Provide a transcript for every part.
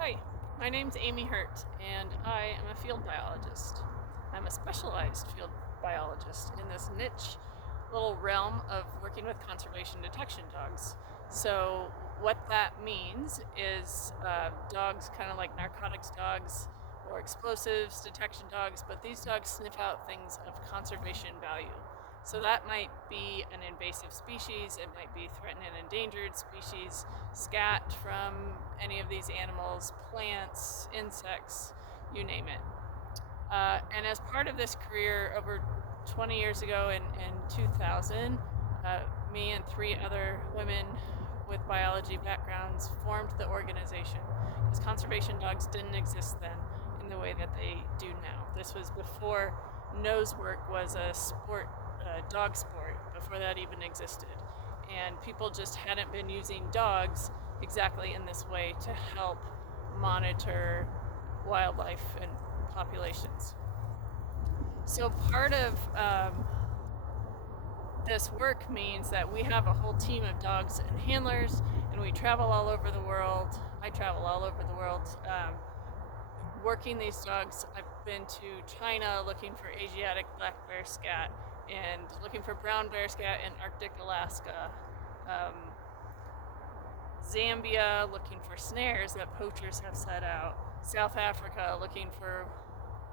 Hi, my name's Aimee Hurt, and I am a field biologist. I'm a specialized field biologist in this niche little realm of working with conservation detection dogs. So, what that means is dogs, kind of like narcotics dogs or explosives detection dogs, but these dogs sniff out things of conservation value. So that might be an invasive species, it might be threatened and endangered species, scat from any of these animals, plants, insects, you name it. And as part of this career, over 20 years ago in 2000, me and three other women with biology backgrounds formed the organization because conservation dogs didn't exist then in the way that they do now. This was before nose work was a sport, dog sport, before that even existed. And people just hadn't been using dogs exactly in this way to help monitor wildlife and populations. So part of this work means that we have a whole team of dogs and handlers, and we travel all over the world. I travel all over the world working these dogs. I've been to China looking for Asiatic black bear scat and looking for brown bear scat in Arctic Alaska. Zambia looking for snares that poachers have set out. South Africa looking for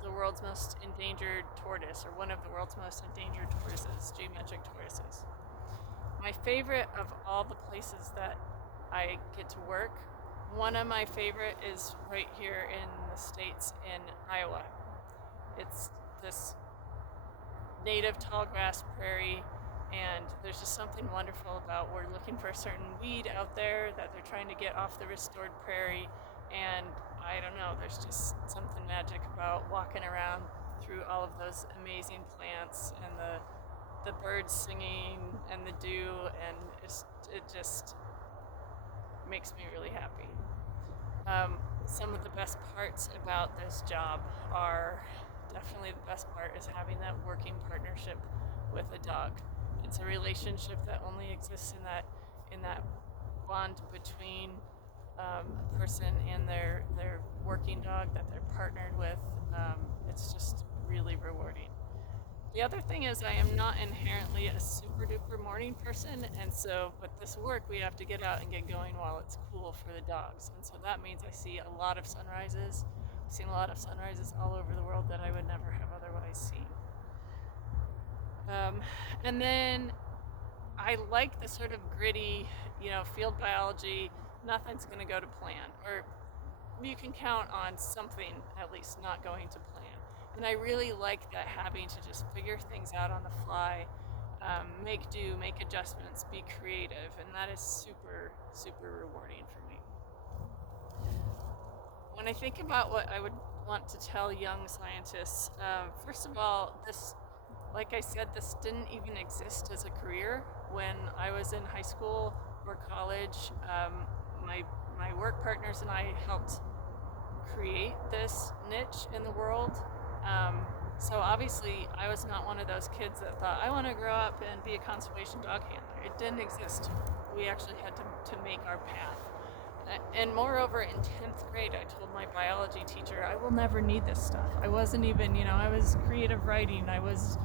the world's most endangered tortoise, or one of the world's most endangered tortoises, geometric tortoises. My favorite of all the places that I get to work, one of my favorite is right here in the States in Iowa. It's this native tall grass prairie, and there's just something wonderful about we're looking for a certain weed out there that they're trying to get off the restored prairie, and I don't know, there's just something magic about walking around through all of those amazing plants and the birds singing and the dew, and it just makes me really happy. Some of the best parts about this job are definitely the best part is having that working partnership with a dog. It's a relationship that only exists in that bond between a person and their working dog that they're partnered with. It's just really rewarding. The other thing is I am not inherently a super duper morning person, and so with this work we have to get out and get going while it's cool for the dogs, and so that means I see a lot of sunrises. I've seen a lot of sunrises all over the world that I would never have otherwise seen. And then I like the sort of gritty, field biology, nothing's going to go to plan, or you can count on something at least not going to plan. And I really like that, having to just figure things out on the fly, make do, make adjustments, be creative, and that is super, super rewarding for me. When I think about what I would want to tell young scientists, first of all, like I said, this didn't even exist as a career when I was in high school or college. My work partners and I helped create this niche in the world. So obviously I was not one of those kids that thought, I want to grow up and be a conservation dog handler. It didn't exist. We actually had to make our path. And moreover, in 10th grade, I told my biology teacher, I will never need this stuff. I wasn't even, I was creative writing, I was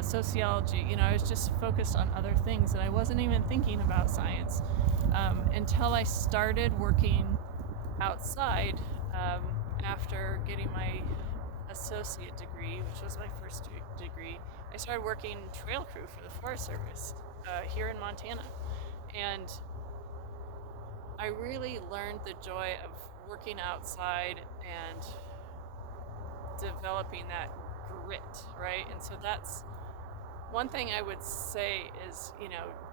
sociology, I was just focused on other things, and I wasn't even thinking about science until I started working outside after getting my associate degree, which was my first degree. I started working trail crew for the Forest Service here in Montana, and I really learned the joy of working outside and developing that grit, right? And so that's one thing I would say is,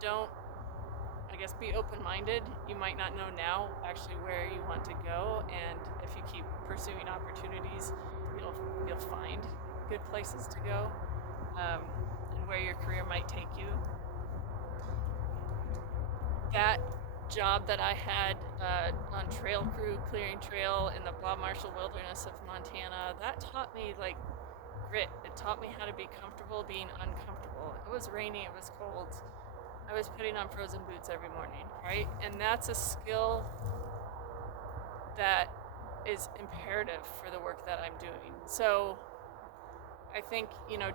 don't, I guess, be open-minded. You might not know now actually where you want to go, and if you keep pursuing opportunities, you'll find good places to go, and where your career might take you. That job that I had on trail crew, clearing trail in the Bob Marshall wilderness of Montana, that taught me grit. It taught me how to be comfortable being uncomfortable. It was rainy, it was cold. I was putting on frozen boots every morning, right? And that's a skill that that is imperative for the work that I'm doing. So I think,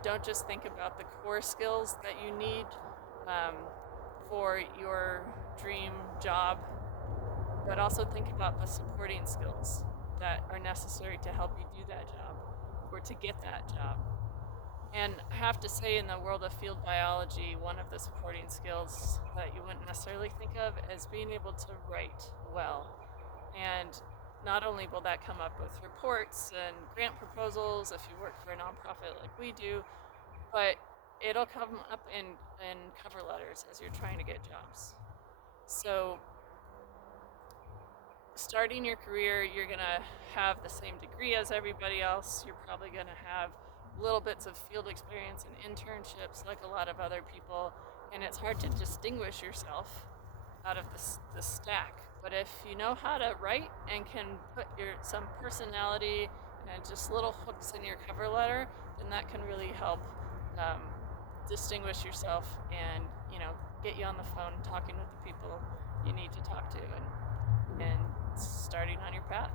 don't just think about the core skills that you need um, for your dream job, but also think about the supporting skills that are necessary to help you do that job or to get that job. And I have to say, in the world of field biology, one of the supporting skills that you wouldn't necessarily think of is being able to write well. And not only will that come up with reports and grant proposals if you work for a nonprofit like we do, but it'll come up in cover letters as you're trying to get jobs. So starting your career, you're going to have the same degree as everybody else. You're probably going to have little bits of field experience and internships like a lot of other people, and it's hard to distinguish yourself out of the stack. But if you know how to write and can put some personality and just little hooks in your cover letter, then that can really help distinguish yourself and get you on the phone talking with the people you need to talk to and starting on your path.